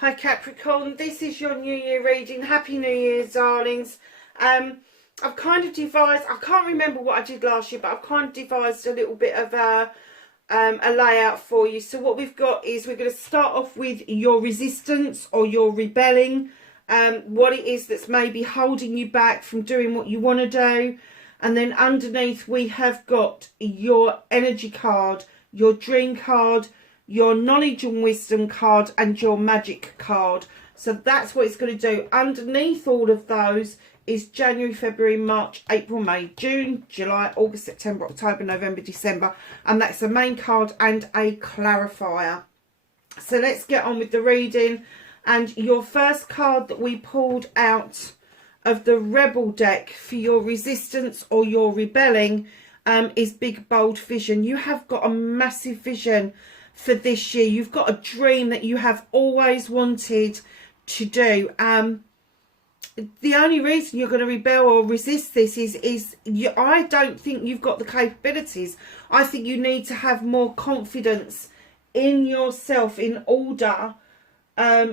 Hi Capricorn, this is your New Year reading. Happy New Year, darlings. I've kind of devised, I can't remember what I did last year, but I've kind of devised a little bit of a layout for you. So what we've got is we're going to start off with your resistance or your rebelling, what it is that's maybe holding you back from doing what you want to do. And then underneath we have got your energy card, your dream card, your knowledge and wisdom card, and your magic card. So that's what it's going to do. Underneath all of those is January, February, March, April, May, June, July, August, September, October, November, December. And that's a main card and a clarifier. So let's get on with the reading. And your first card that we pulled out of the Rebel deck for your resistance or your rebelling is Big Bold Vision. You have got a massive vision for this year. You've got a dream that you have always wanted to do. The only reason you're going to rebel or resist this is I don't think you've got the capabilities. I think you need to have more confidence in yourself in order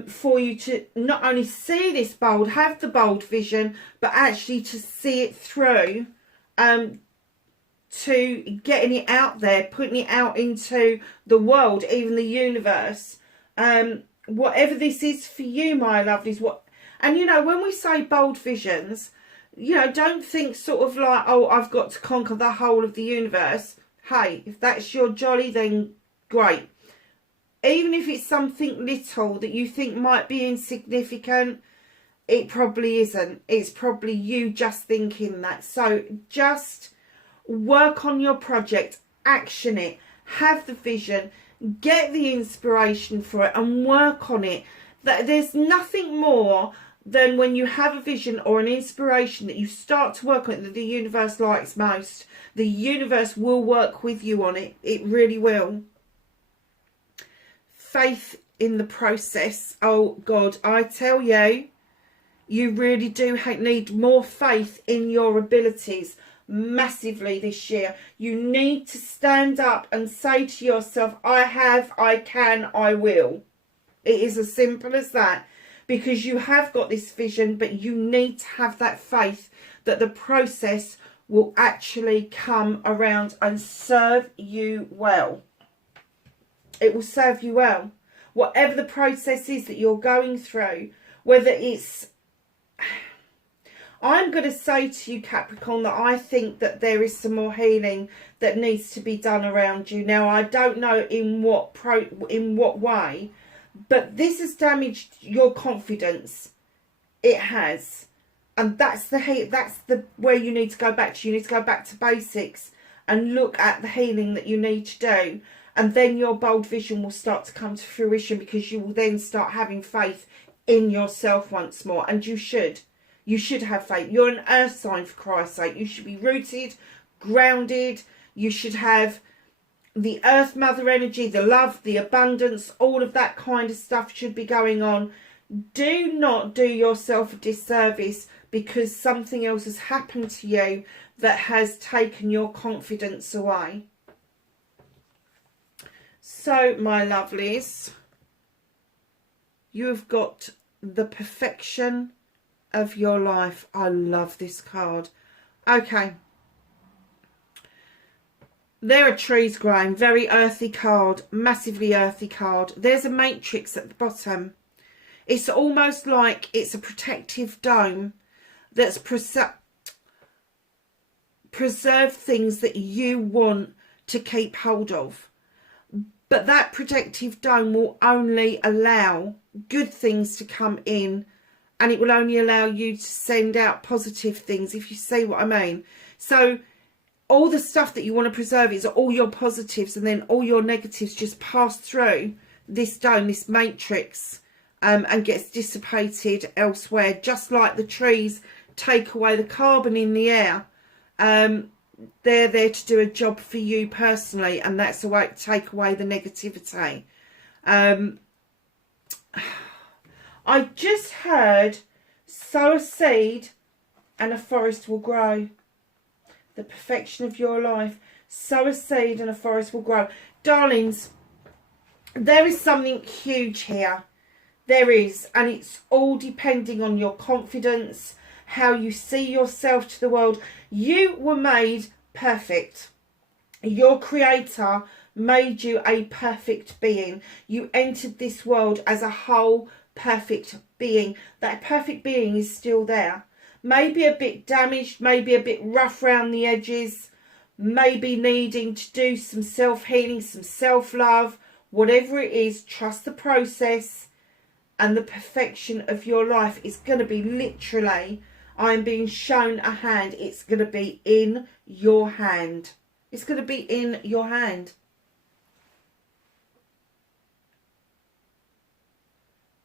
for you to not only see this bold, have the bold vision, but actually to see it through, to getting it out there, putting it out into the world, even the universe. Whatever this is for you, my lovelies. And you know, when we say bold visions, you know, don't think sort of like, oh, I've got to conquer the whole of the universe. Hey, if that's your jolly, then great. Even if it's something little that you think might be insignificant, it probably isn't. It's probably you just thinking that. So just work on your project, action it, have the vision, get the inspiration for it and work on it. There's nothing more than when you have a vision or an inspiration that you start to work on it that the universe likes most. The universe will work with you on it. It really will. Faith in the process. Oh God, I tell you, you really do need more faith in your abilities massively this year. You need to stand up and say to yourself, I have, I can, I will. It is as simple as that, because you have got this vision, but you need to have that faith that the process will actually come around and serve you well. It will serve you well. Whatever the process is that you're going through, whether it's... I'm going to say to you, Capricorn, that I think that there is some more healing that needs to be done around you. Now, I don't know in what way, but this has damaged your confidence. It has. And that's the where you need to go back to. You need to go back to basics and look at the healing that you need to do. And then your bold vision will start to come to fruition, because you will then start having faith in yourself once more. And you should. You should have faith. You're an earth sign, for Christ's sake. You should be rooted, grounded. You should have the earth mother energy, the love, the abundance, all of that kind of stuff should be going on. Do not do yourself a disservice because something else has happened to you that has taken your confidence away. So, my lovelies, you have got the perfection of your life. I love this card. Okay. There are trees growing. Very earthy card. Massively earthy card. There's a matrix at the bottom. It's almost like it's a protective dome that's preserved things that you want to keep hold of. But that protective dome will only allow good things to come in, and it will only allow you to send out positive things, if you see what I mean. So all the stuff that you want to preserve is all your positives, and then all your negatives just pass through this dome, this matrix, and gets dissipated elsewhere. Just like the trees take away the carbon in the air, they're there to do a job for you personally, and that's a way to take away the negativity. I just heard, sow a seed and a forest will grow. The perfection of your life. Sow a seed and a forest will grow. Darlings, there is something huge here. There is, and it's all depending on your confidence, how you see yourself to the world. You were made perfect. Your creator made you a perfect being. You entered this world as a whole perfect being. That perfect being is still there. Maybe a bit damaged, maybe a bit rough around the edges, maybe needing to do some self-healing, some self-love, whatever it is. Trust the process, and the perfection of your life is going to be literally, I'm being shown a hand, it's going to be in your hand. It's going to be in your hand.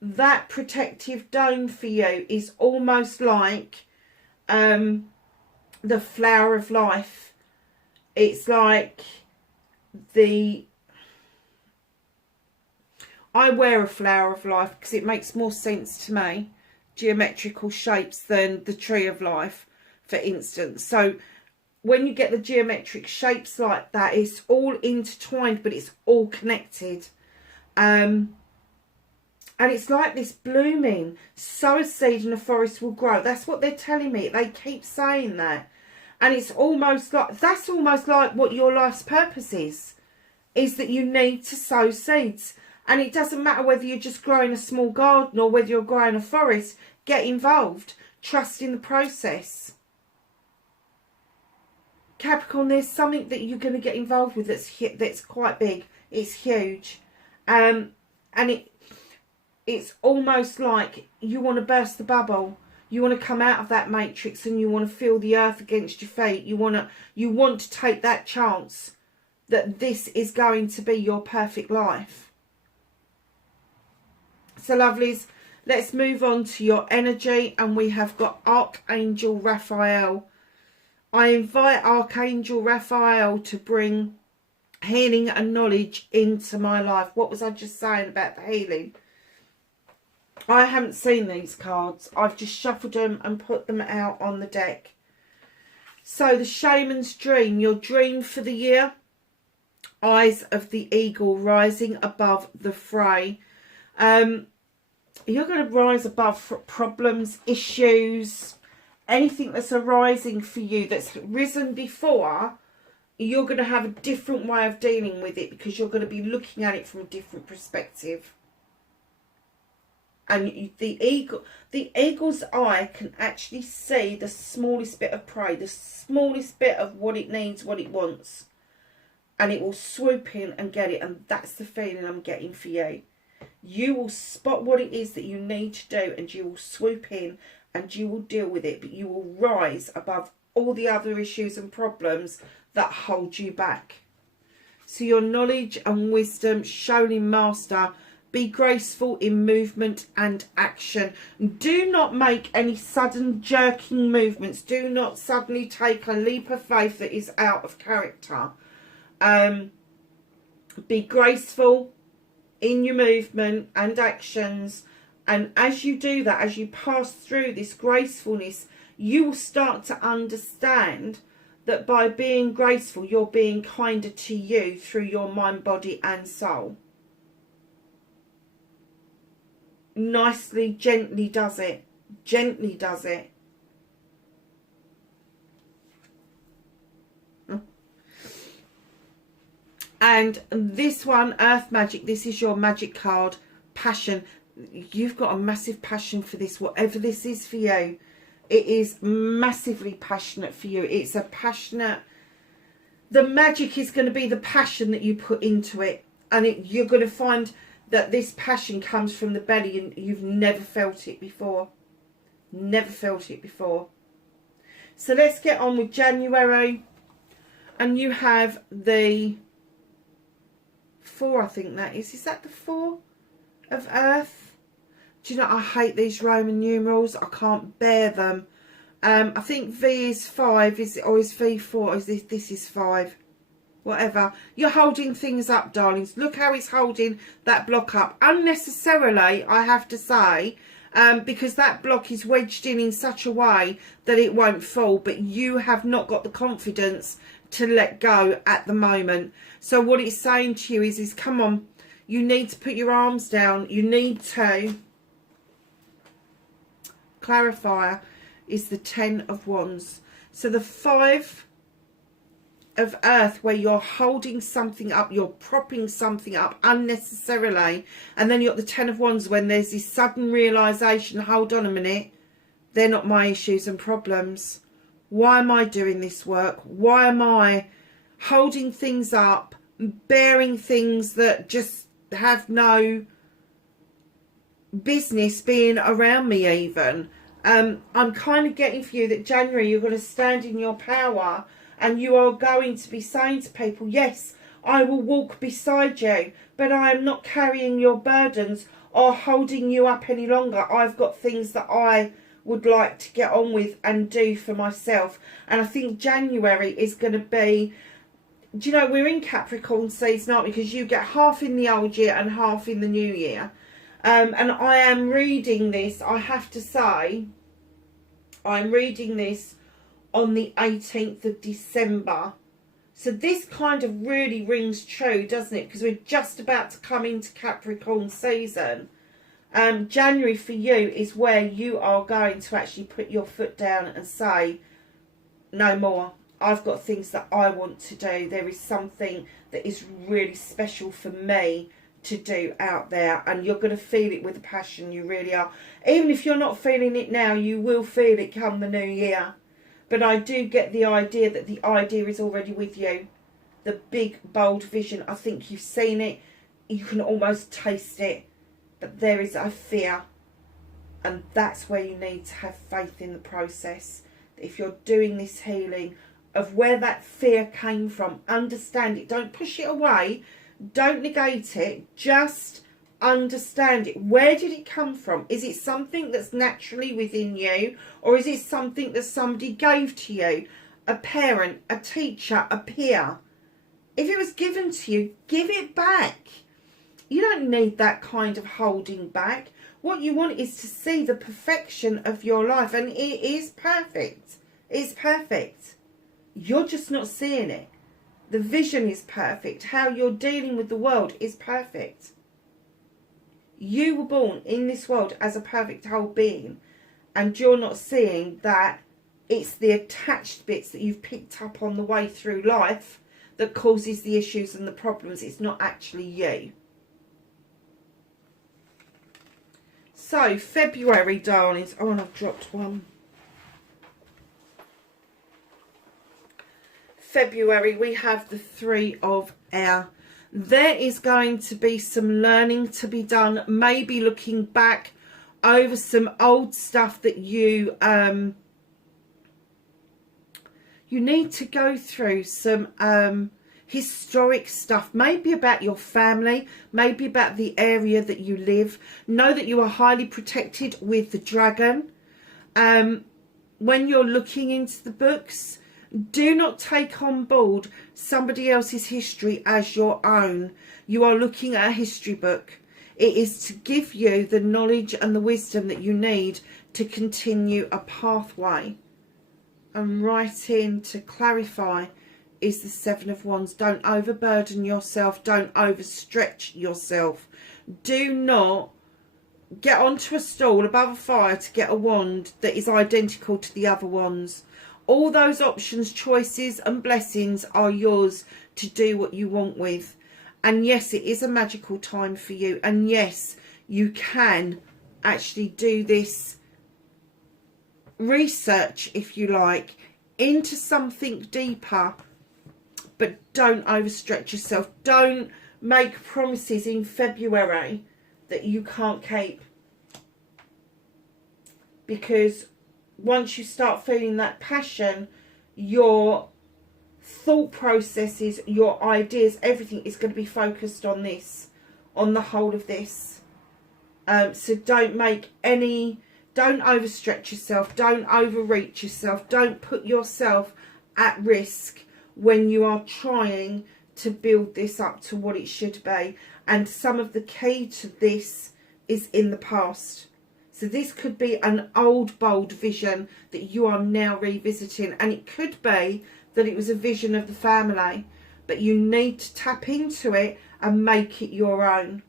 That protective dome for you is almost like the flower of life. It's like I wear a flower of life because it makes more sense to me, geometrical shapes, than the tree of life, for instance. So when you get the geometric shapes like that, it's all intertwined, but it's all connected. And it's like this blooming. Sow a seed and a forest will grow. That's what they're telling me. They keep saying that. And it's almost like, that's almost like what your life's purpose is that you need to sow seeds. And it doesn't matter whether you're just growing a small garden or whether you're growing a forest. Get involved. Trust in the process. Capricorn, there's something that you're going to get involved with that's quite big. It's huge. And it's almost like you want to burst the bubble. You want to come out of that matrix and you want to feel the earth against your feet. You want to take that chance that this is going to be your perfect life. So lovelies, let's move on to your energy, and we have got Archangel Raphael. I invite Archangel Raphael to bring healing and knowledge into my life. What was I just saying about the healing? I haven't seen these cards. I've just shuffled them and put them out on the deck. So the Shaman's Dream, your dream for the year. Eyes of the Eagle, rising above the fray. You're going to rise above problems, issues, anything that's arising for you that's risen before. You're going to have a different way of dealing with it because you're going to be looking at it from a different perspective. And the eagle's eye can actually see the smallest bit of prey, the smallest bit of what it needs, what it wants. And it will swoop in and get it. And that's the feeling I'm getting for you. You will spot what it is that you need to do, and you will swoop in and you will deal with it. But you will rise above all the other issues and problems that hold you back. So your knowledge and wisdom shown in Master. Be graceful in movement and action. Do not make any sudden jerking movements. Do not suddenly take a leap of faith that is out of character. Be graceful in your movement and actions. And as you do that, as you pass through this gracefulness, you will start to understand that by being graceful, you're being kinder to you through your mind, body and soul. Nicely, gently does it. Gently does it. And this one, Earth Magic, this is your magic card, passion. You've got a massive passion for this, whatever this is for you. It is massively passionate for you. It's a passionate... The magic is going to be the passion that you put into it. And you're going to find that this passion comes from the belly and you've never felt it before. Never felt it before. So let's get on with January. And you have the 4, I think that is. Is that the 4 of Earth? Do you know, I hate these Roman numerals. I can't bear them. I think V is 5, is it, or is V 4? Is this is 5? Whatever. You're holding things up, darlings. Look how it's holding that block up. Unnecessarily, I have to say, because that block is wedged in such a way that it won't fall. But you have not got the confidence to let go at the moment. So what it's saying to you is come on, you need to put your arms down. You need to clarifier is the 10 of Wands. So the 5 of Earth, where you're holding something up, you're propping something up unnecessarily, and then you've got the 10 of Wands when there's this sudden realisation, hold on a minute, they're not my issues and problems. Why am I doing this work? Why am I holding things up, bearing things that just have no business being around me even? I'm kind of getting for you that January you're going to stand in your power, and you are going to be saying to people, yes, I will walk beside you, but I am not carrying your burdens or holding you up any longer. I've got things that I would like to get on with and do for myself. And I think January is going to be, do you know, we're in Capricorn season, aren't we? Because you get half in the old year and half in the new year. And I am reading this, I have to say, I'm reading this on the 18th of December. So this kind of really rings true, doesn't it? Because we're just about to come into Capricorn season. January for you is where you are going to actually put your foot down and say, no more. I've got things that I want to do. There is something that is really special for me to do out there, and you're going to feel it with a passion. You really are. Even if you're not feeling it now, you will feel it come the new year. But I do get the idea that the idea is already with you. The big, bold vision. I think you've seen it. You can almost taste it. But there is a fear. And that's where you need to have faith in the process. If you're doing this healing, of where that fear came from, understand it. Don't push it away. Don't negate it. Just understand it. Where did it come from? Is it something that's naturally within you, or is it something that somebody gave to you? A parent, a teacher, a peer. If it was given to you, give it back. You don't need that kind of holding back. What you want is to see the perfection of your life, and it is perfect. It's perfect. You're just not seeing it. The vision is perfect. How you're dealing with the world is perfect. You were born in this world as a perfect whole being, and you're not seeing that it's the attached bits that you've picked up on the way through life that causes the issues and the problems. It's not actually you. So, February, darlings. Oh, and I've dropped one. February, we have the 3 of Air. There is going to be some learning to be done, maybe looking back over some old stuff that you need to go through, some historic stuff, maybe about your family, maybe about the area that you live. Know that you are highly protected with the dragon. When you're looking into the books, do not take on board somebody else's history as your own. You are looking at a history book. It is to give you the knowledge and the wisdom that you need to continue a pathway. And right in to clarify is the 7 of Wands. Don't overburden yourself. Don't overstretch yourself. Do not get onto a stool above a fire to get a wand that is identical to the other wands. All those options, choices and blessings are yours to do what you want with. And yes, it is a magical time for you. And yes, you can actually do this research, if you like, into something deeper. But don't overstretch yourself. Don't make promises in February that you can't keep. Because once you start feeling that passion, your thought processes, your ideas, everything is going to be focused on this, on the whole of this. So don't overstretch yourself, don't overreach yourself, don't put yourself at risk when you are trying to build this up to what it should be. And some of the key to this is in the past. So this could be an old, bold vision that you are now revisiting. And it could be that it was a vision of the family. But you need to tap into it and make it your own.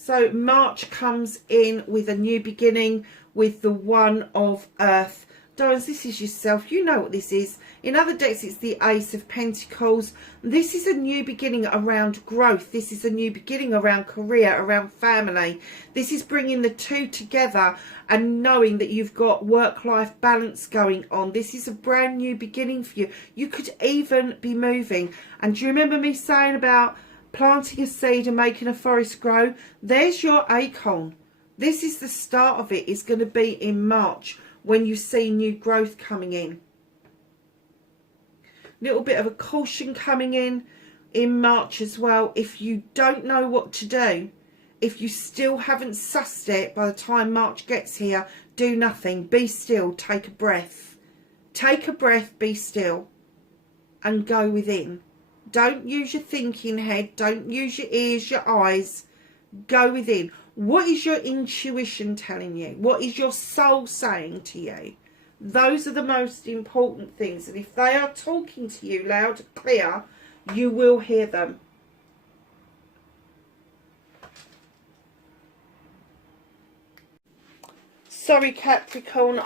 So March comes in with a new beginning, with the one of Earth. Darlings, this is yourself. You know what this is. In other decks, it's the Ace of Pentacles. This is a new beginning around growth. This is a new beginning around career, around family. This is bringing the two together and knowing that you've got work-life balance going on. This is a brand new beginning for you. You could even be moving. And do you remember me saying about planting a seed and making a forest grow? There's your acorn. This is the start of it. It's going to be in March, when you see new growth coming in. Little bit of a caution coming in March as well. If you don't know what to do, if you still haven't sussed it by the time March gets here, do nothing. Be still. Take a breath. Take a breath, be still, and go within. Don't use your thinking head. Don't use your ears, your eyes. Go within. What is your intuition telling you? What is your soul saying to you? Those are the most important things. And if they are talking to you loud and clear, you will hear them. Sorry, Capricorn,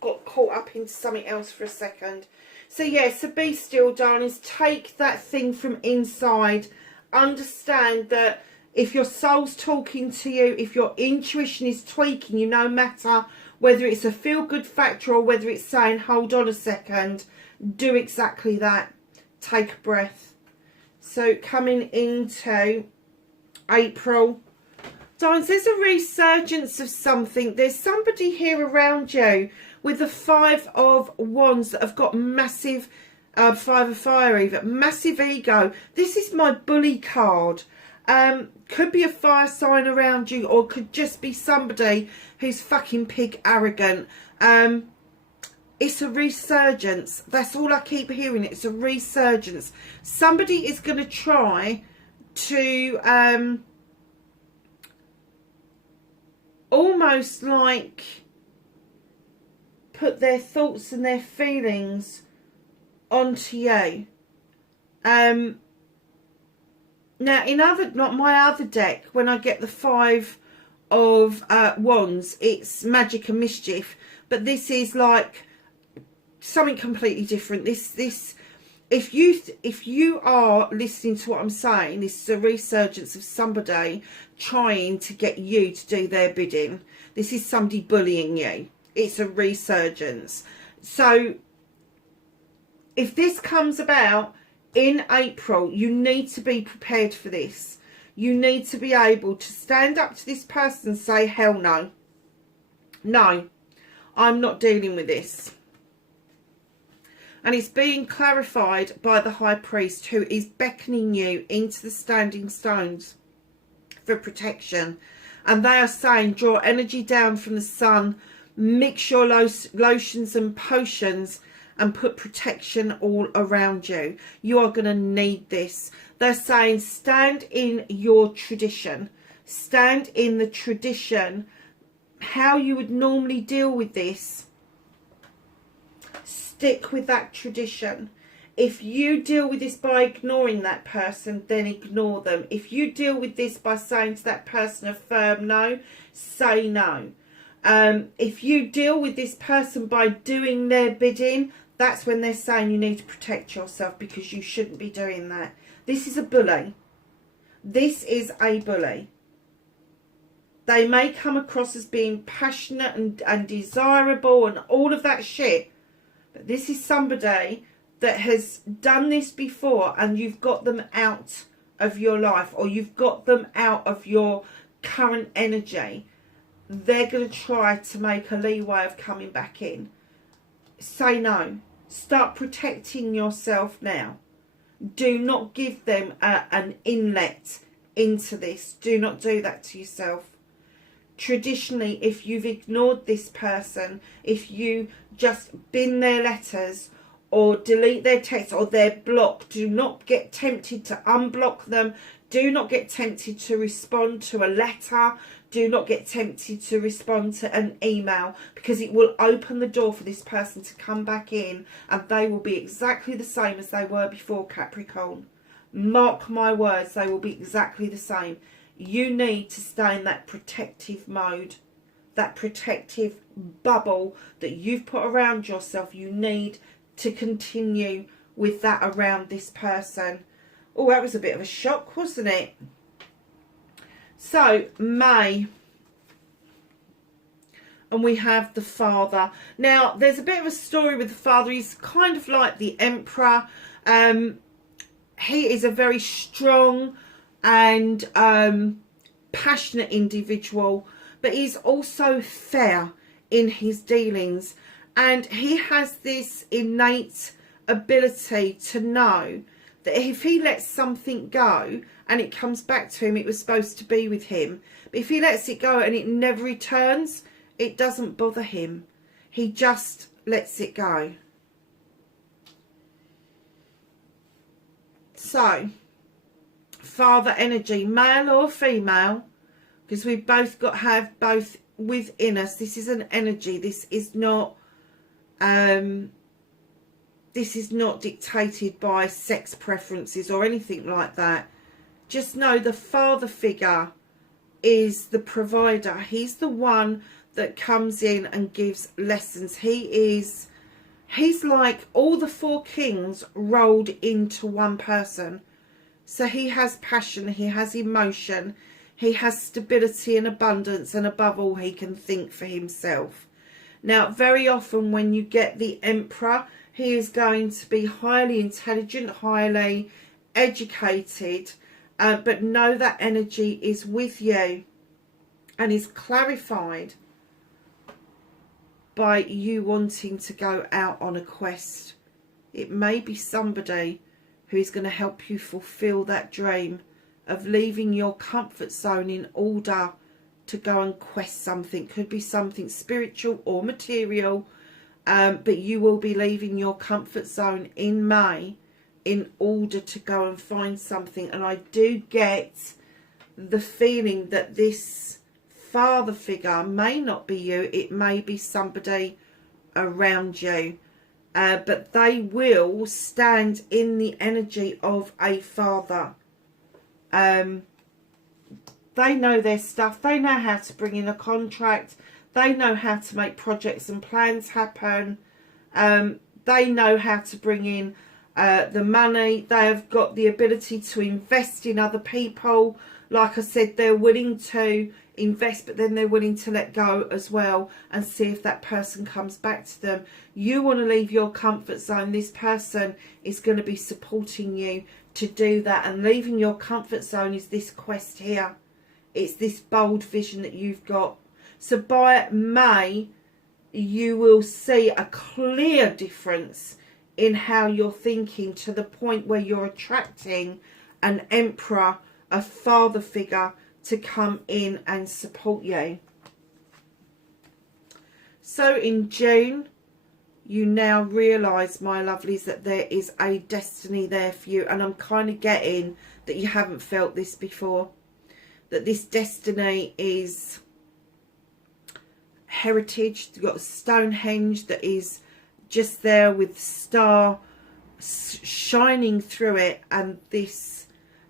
got caught up into something else for a second. So yeah, so be still, darlings. Take that thing from inside. Understand that if your soul's talking to you, if your intuition is tweaking you, no matter whether it's a feel-good factor or whether it's saying, hold on a second, do exactly that. Take a breath. So coming into April, darlings, there's a resurgence of something. There's somebody here around you with the Five of Wands that have got massive, Five of Fire even, massive ego. This is my bully card. Could be a fire sign around you, or could just be somebody who's fucking pig arrogant. It's a resurgence. That's all I keep hearing. It's a resurgence. Somebody is going to try to almost like put their thoughts and their feelings onto you. Now, in my other deck, when I get the Five of Wands, it's magic and mischief. But this is like something completely different. This, if you are listening to what I'm saying, this is a resurgence of somebody trying to get you to do their bidding. This is somebody bullying you. It's a resurgence. So, if this comes about in April, you need to be prepared for this. You need to be able to stand up to this person and say, hell no. No, I'm not dealing with this. And it's being clarified by the High Priest, who is beckoning you into the standing stones for protection. And they are saying, draw energy down from the sun, mix your lotions and potions, and put protection all around you. You are going to need this. They're saying stand in your tradition. Stand in the tradition. How you would normally deal with this. Stick with that tradition. If you deal with this by ignoring that person, then ignore them. If you deal with this by saying to that person a firm no, say no. If you deal with this person by doing their bidding, that's when they're saying you need to protect yourself, because you shouldn't be doing that. This is a bully. This is a bully. They may come across as being passionate and desirable and all of that shit. But this is somebody that has done this before, and you've got them out of your life, or you've got them out of your current energy. They're going to try to make a leeway of coming back in. Say no. Start protecting yourself now. Do not give them an inlet into this. Do not do that to yourself. Traditionally, if you've ignored this person, if you just bin their letters or delete their texts or they're blocked, do not get tempted to unblock them. Do not get tempted to respond to a letter. Do not get tempted to respond to an email, because it will open the door for this person to come back in, and they will be exactly the same as they were before, Capricorn. Mark my words, they will be exactly the same. you need to stay in that protective mode, that protective bubble that you've put around yourself. You need to continue with that around this person. Oh, that was a bit of a shock, wasn't it? So, May. And we have the father. Now, there's a bit of a story with the father. He's kind of like the emperor. He is a very strong and passionate individual, but he's also fair in his dealings. And he has this innate ability to know that if he lets something go and it comes back to him, it was supposed to be with him. But if he lets it go and it never returns, it doesn't bother him. He just lets it go. So, father energy, male or female, because we've both got to have both within us. This is an energy. This is not dictated by sex preferences or anything like that. Just know the father figure is the provider. He's the one that comes in and gives lessons. He's like all the four kings rolled into one person. So he has passion, he has emotion, he has stability and abundance, and above all, he can think for himself. Now, very often when you get the emperor, he is going to be highly intelligent, highly educated, but know that energy is with you and is clarified by you wanting to go out on a quest. It may be somebody who is going to help you fulfill that dream of leaving your comfort zone in order to go and quest something. Could be something spiritual or material, but you will be leaving your comfort zone in May in order to go and find something. And I do get the feeling that this father figure may not be you, it may be somebody around you, but they will stand in the energy of a father. They know their stuff, they know how to bring in a contract, they know how to make projects and plans happen, they know how to bring in the money, they have got the ability to invest in other people. Like I said, they're willing to invest, but then they're willing to let go as well and see if that person comes back to them. You want to leave your comfort zone. This person is going to be supporting you to do that, and leaving your comfort zone is this quest here. It's this bold vision that you've got. So by May, you will see a clear difference in how you're thinking, to the point where you're attracting an emperor, a father figure, to come in and support you. So in June, you now realise, my lovelies, that there is a destiny there for you. And I'm kind of getting that you haven't felt this before. That this destiny is heritage. You've got Stonehenge that is just there with the star shining through it. And this,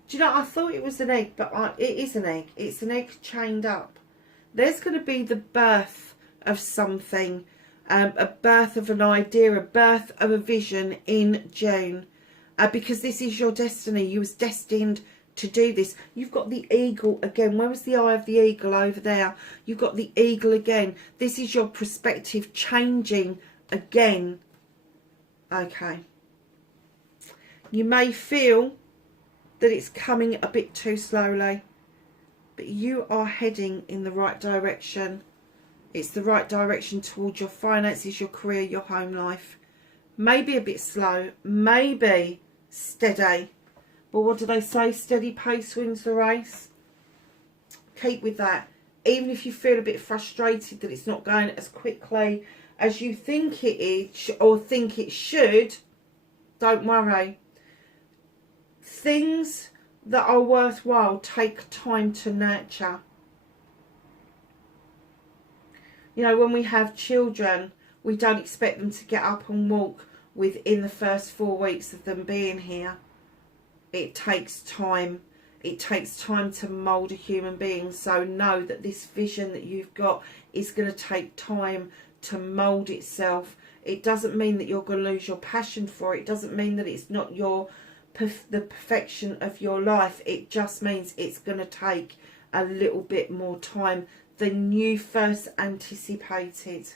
do you know, I thought it was an egg, but it is an egg. It's an egg chained up. There's going to be the birth of something, a birth of an idea, a birth of a vision in June, because this is your destiny. You was destined to do this. You've got the eagle again. Where was the eye of the eagle? Over there. You've got the eagle again. This is your perspective changing again. Okay. You may feel that it's coming a bit too slowly, but you are heading in the right direction. It's the right direction towards your finances, your career, your home life. Maybe a bit slow, maybe steady. But what do they say? Steady pace wins the race. Keep with that. Even if you feel a bit frustrated that it's not going as quickly as you think it is or think it should, don't worry. Things that are worthwhile take time to nurture. You know, when we have children, we don't expect them to get up and walk within the first 4 weeks of them being here. It takes time. it takes time to mould a human being. So know that this vision that you've got is going to take time to mould itself. It doesn't mean that you're going to lose your passion for it. It doesn't mean that it's not the perfection of your life. It just means it's going to take a little bit more time than you first anticipated.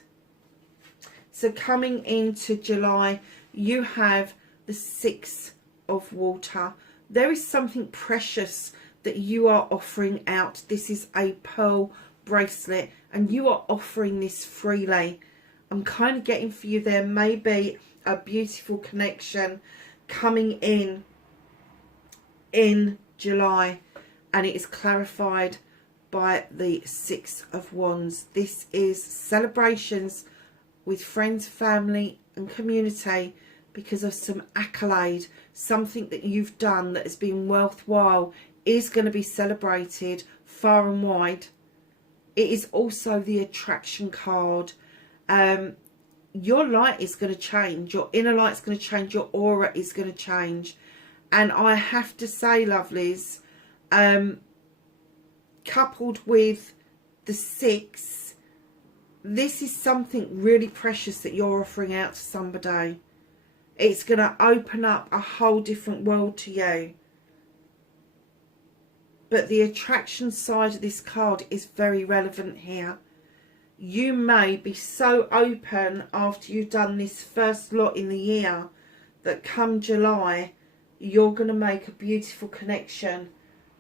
So coming into July, you have the 6 of water. There is something precious that you are offering out. This is a pearl bracelet and you are offering this freely. I'm kind of getting for you there may be a beautiful connection coming in July, and it is clarified by the 6 of Wands. This is celebrations with friends, family and community because of some accolade, something that you've done that has been worthwhile is going to be celebrated far and wide. It is also the attraction card. Your light is going to change, your inner light is going to change, your aura is going to change. And I have to say, lovelies, coupled with the 6, this is something really precious that you're offering out to somebody. It's going to open up a whole different world to you. But the attraction side of this card is very relevant here. You may be so open after you've done this first lot in the year that come July, you're going to make a beautiful connection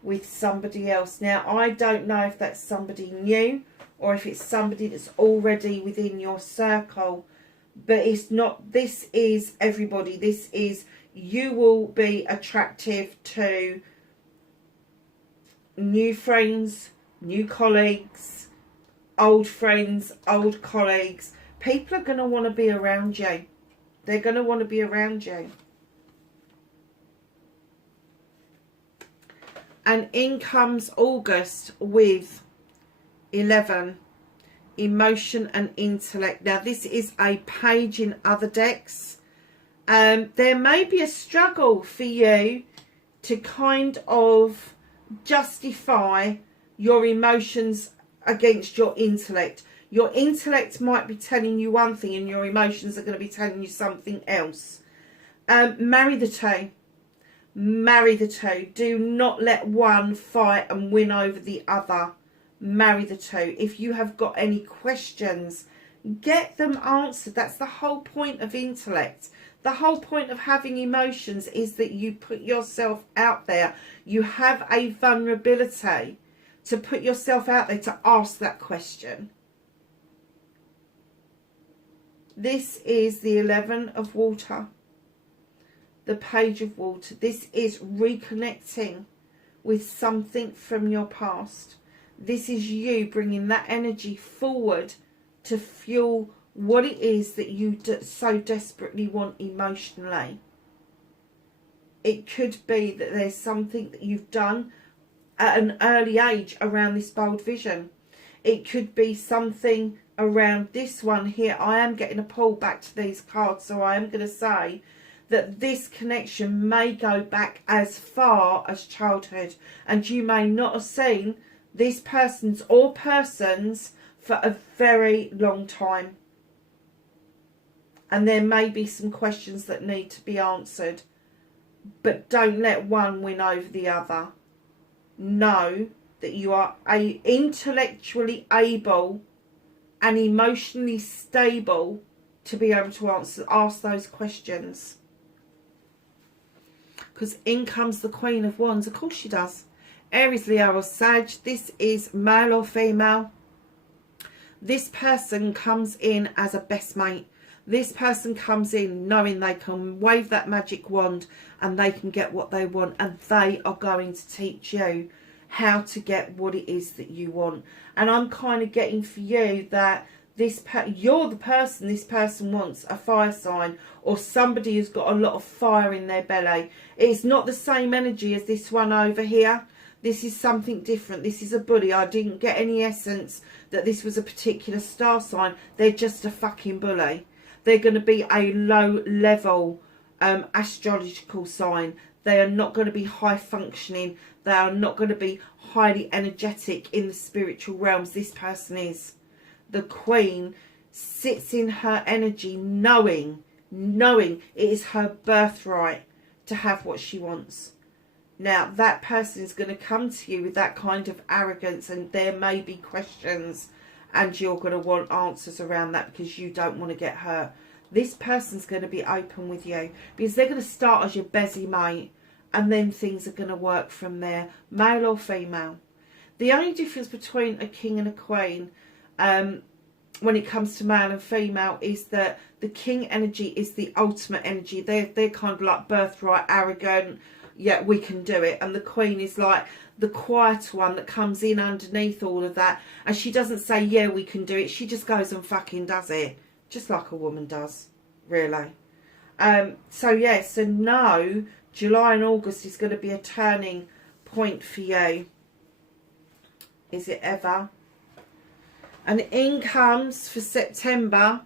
with somebody else. Now, I don't know if that's somebody new or if it's somebody that's already within your circle. But it's not, this is everybody. This is, you will be attractive to new friends, new colleagues, old friends, old colleagues. People are going to want to be around you. They're going to want to be around you. And in comes August with 11. Emotion and intellect. Now this is a page in other decks. There may be a struggle for you to kind of justify your emotions against your intellect. Your intellect might be telling you one thing and your emotions are going to be telling you something else. Marry the two. Marry the two. Do not let one fight and win over the other. Marry the two. If you have got any questions, get them answered. That's the whole point of intellect. The whole point of having emotions is that you put yourself out there. You have a vulnerability to put yourself out there to ask that question. This is the 11 of water. The page of water. This is reconnecting with something from your past. This is you bringing that energy forward to fuel what it is that you so desperately want emotionally. It could be that there's something that you've done at an early age around this bold vision. It could be something around this one here. I am getting a pull back to these cards, so I am going to say that this connection may go back as far as childhood, and you may not have seen this person's or persons for a very long time. And there may be some questions that need to be answered. But don't let one win over the other. Know that you are intellectually able and emotionally stable to be able to ask those questions. Because in comes the Queen of Wands. Of course she does. Aries, Leo or Sag. This is male or female. This person comes in as a best mate. This person comes in knowing they can wave that magic wand and they can get what they want, and they are going to teach you how to get what it is that you want. And I'm kind of getting for you that you're the person this person wants, a fire sign or somebody who's got a lot of fire in their belly. It's not the same energy as this one over here. This is something different. This is a bully. I didn't get any essence that this was a particular star sign. They're just a fucking bully. They're going to be a low level astrological sign. They are not going to be high functioning. They are not going to be highly energetic in the spiritual realms. This person is. The Queen sits in her energy knowing it is her birthright to have what she wants. Now, that person is going to come to you with that kind of arrogance, and there may be questions, and you're going to want answers around that because you don't want to get hurt. This person's going to be open with you because they're going to start as your busy mate, and then things are going to work from there, male or female. The only difference between a king and a queen when it comes to male and female is that the king energy is the ultimate energy. They're kind of like birthright, arrogant, yeah, we can do it. And the queen is like the quiet one that comes in underneath all of that. And she doesn't say, yeah, we can do it. She just goes and fucking does it. Just like a woman does, really. So, yeah, so no, July and August is going to be a turning point for you. Is it ever? And in comes for September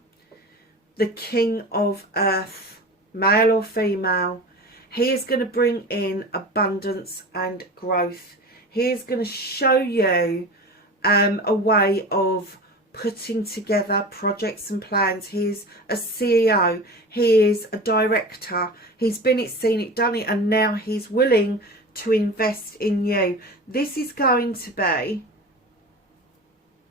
the King of Earth, male or female. He is going to bring in abundance and growth. He is going to show you a way of putting together projects and plans. He is a CEO. He is a director. He's been it, seen it, done it, and now he's willing to invest in you. This is going to be...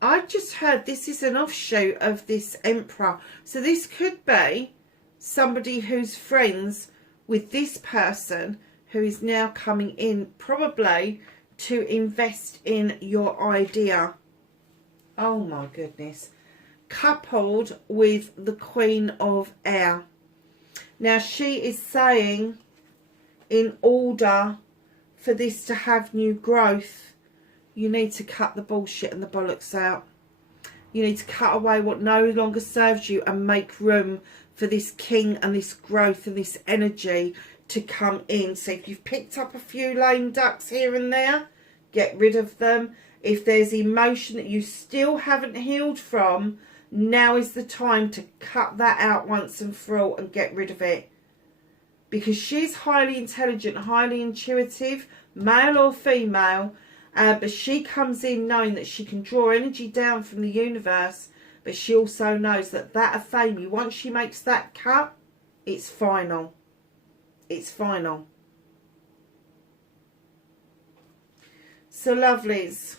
I just heard this is an offshoot of this Emperor. So this could be somebody who's friends with this person who is now coming in probably to invest in your idea. Oh my goodness. Coupled with the Queen of Air. Now she is saying in order for this to have new growth, you need to cut the bullshit and the bollocks out. You need to cut away what no longer serves you and make room for this king and this growth and this energy to come in. So if you've picked up a few lame ducks here and there, get rid of them. If there's emotion that you still haven't healed from, now is the time to cut that out once and for all and get rid of it. Because she's highly intelligent, highly intuitive, male or female, but she comes in knowing that she can draw energy down from the universe, but she also knows that that Athame, once she makes that cut, it's final. It's final. So lovelies,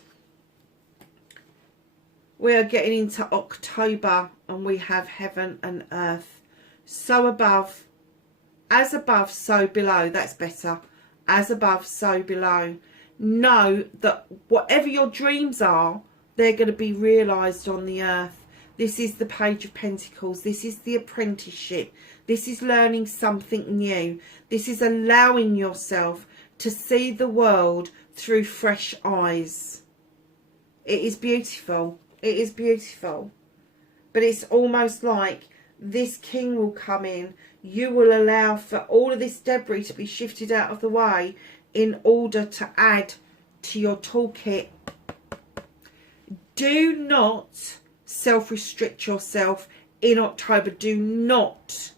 we are getting into October and we have heaven and earth. So above, as above, so below. That's better. As above, so below. Know that whatever your dreams are, they're going to be realised on the earth. This is the Page of Pentacles. This is the apprenticeship. This is learning something new. This is allowing yourself to see the world through fresh eyes. It is beautiful. It is beautiful. But it's almost like this king will come in. You will allow for all of this debris to be shifted out of the way in order to add to your toolkit. Do not self-restrict yourself in October. Do not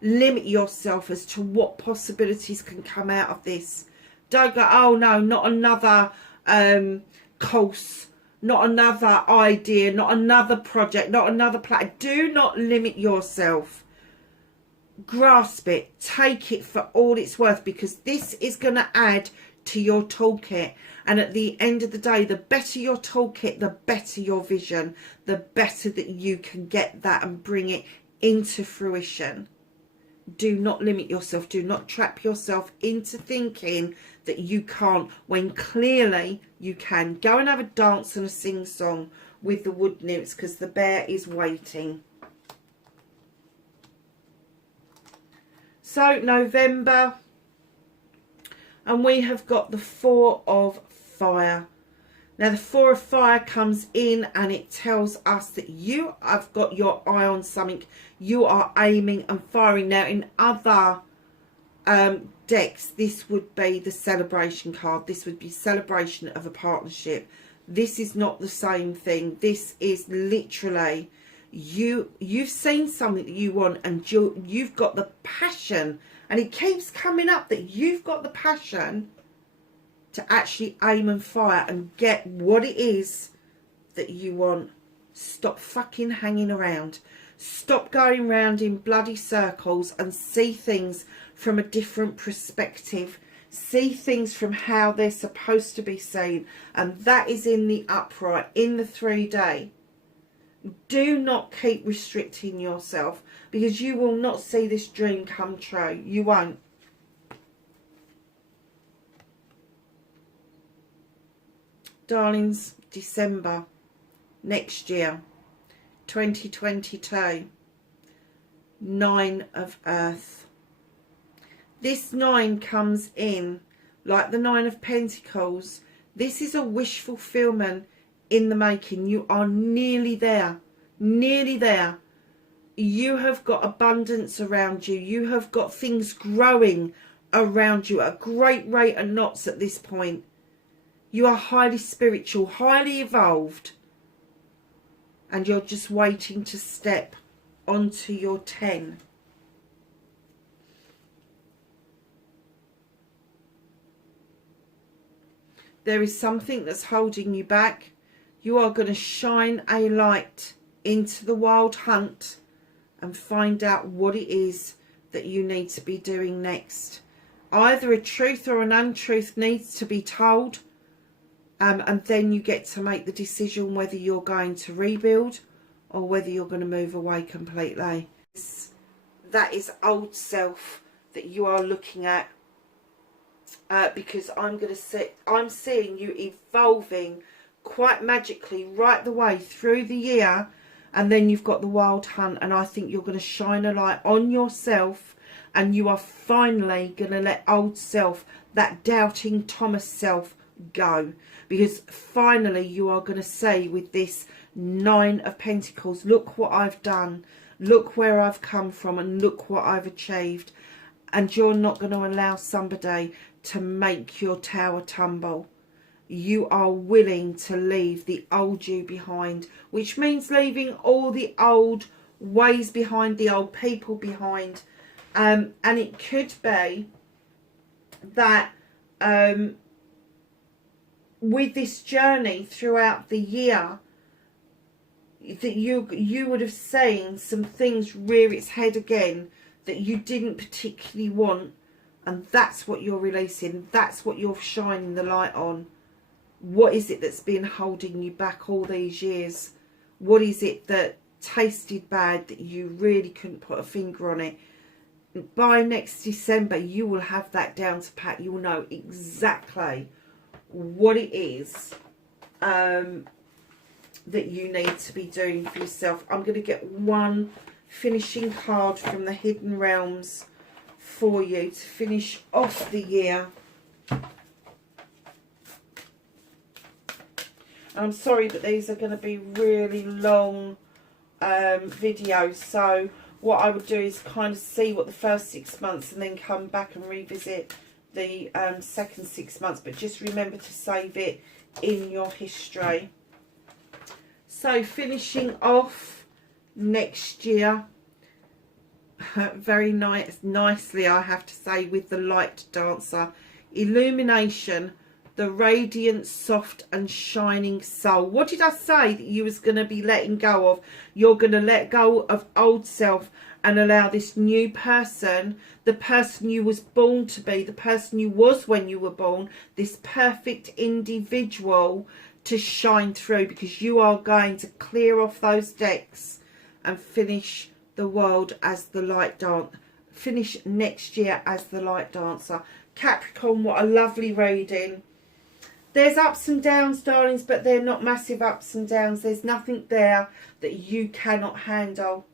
limit yourself as to what possibilities can come out of this. Don't go, oh no, not another course, not another idea, not another project, not another plan. Do not limit yourself. Grasp it, take it for all it's worth, because this is going to add to your toolkit. And at the end of the day, the better your toolkit, the better your vision, the better that you can get that and bring it into fruition. Do not limit yourself. Do not trap yourself into thinking that you can't, when clearly you can. Go and have a dance and a sing song with the wood nymphs, because the bear is waiting. So November, and we have got the Four of Fire. Now the Four of Fire comes in and it tells us that you have got your eye on something. You are aiming and firing. Now in other decks, this would be the celebration card. This would be celebration of a partnership. This is not the same thing. This is literally... You've seen something that you want, and you've got the passion And it keeps coming up that you've got the passion to actually aim and fire and get what it is that you want. Stop fucking hanging around. Stop going round in bloody circles and see things from a different perspective. See things from how they're supposed to be seen. And that is in the upright, in the 3D. Do not keep restricting yourself, because you will not see this dream come true. You won't. Darlings, December next year, 2022, 9 of Earth. This 9 comes in like the 9 of Pentacles. This is a wish fulfillment in the making. You are nearly there. Nearly there. You have got abundance around you. You have got things growing around you at a great rate of knots at this point. You are highly spiritual, highly evolved. And you're just waiting to step onto your 10. There is something that's holding you back. You are going to shine a light into the wild hunt and find out what it is that you need to be doing next. Either a truth or an untruth needs to be told, and then you get to make the decision whether you're going to rebuild or whether you're going to move away completely. That is old self that you are looking at, because I'm seeing you evolving quite magically right the way through the year. And then you've got the wild hunt, and I think you're going to shine a light on yourself, and you are finally going to let old self, that doubting Thomas self, go. Because finally you are going to say with this 9 of Pentacles, look what I've done, look where I've come from, and look what I've achieved. And you're not going to allow somebody to make your tower tumble. You are willing to leave the old you behind, which means leaving all the old ways behind, the old people behind. And it could be that with this journey throughout the year, that you would have seen some things rear its head again that you didn't particularly want. And that's what you're releasing. That's what you're shining the light on. What is it that's been holding you back all these years? What is it that tasted bad that you really couldn't put a finger on it? By next December, you will have that down to pat. You will know exactly what it is that you need to be doing for yourself. I'm going to get one finishing card from the Hidden Realms for you to finish off the year. I'm sorry, but these are going to be really long videos. So what I would do is kind of see what the first 6 months and then come back and revisit the second 6 months. But just remember to save it in your history. So finishing off next year, very nicely, I have to say, with the Light Dancer. Illumination. The radiant, soft and shining soul. What did I say that you was going to be letting go of? You're going to let go of old self and allow this new person, the person you was born to be, the person you was when you were born, this perfect individual to shine through, because you are going to clear off those decks and finish the world as the Light Dancer. Finish next year as the Light Dancer. Capricorn, what a lovely reading. There's ups and downs, darlings, but they're not massive ups and downs. There's nothing there that you cannot handle.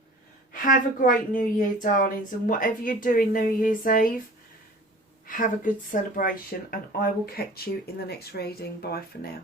Have a great New Year, darlings, and whatever you're doing New Year's Eve, have a good celebration, and I will catch you in the next reading. Bye for now.